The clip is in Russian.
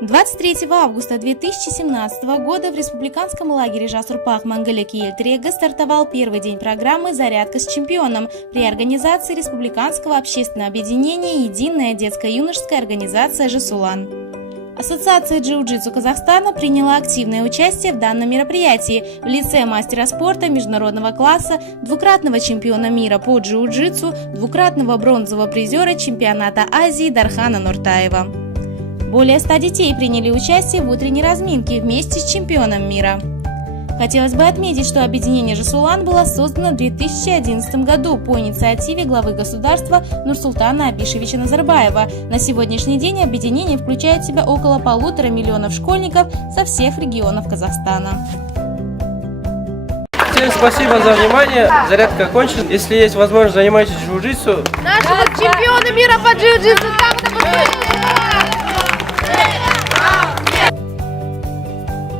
23 августа 2017 года в республиканском лагере Жасурпах Мангаля-Киэль-Трега стартовал первый день программы «Зарядка с чемпионом» при организации Республиканского общественного объединения «Единая детско-юношеская организация Жасулан». Ассоциация джиу-джитсу Казахстана приняла активное участие в данном мероприятии в лице мастера спорта международного класса, двукратного чемпиона мира по джиу-джитсу, двукратного бронзового призера чемпионата Азии Дархана Нуртаева. Более 100 детей приняли участие в утренней разминке вместе с чемпионом мира. Хотелось бы отметить, что объединение Жасулан было создано в 2011 году по инициативе главы государства Нурсултана Абишевича Назарбаева. На сегодняшний день объединение включает в себя около 1,5 миллиона школьников со всех регионов Казахстана. Всем спасибо за внимание. Зарядка окончена. Если есть возможность, занимайтесь джиу-джитсу. Наши чемпионы мира по джиу-джитсу.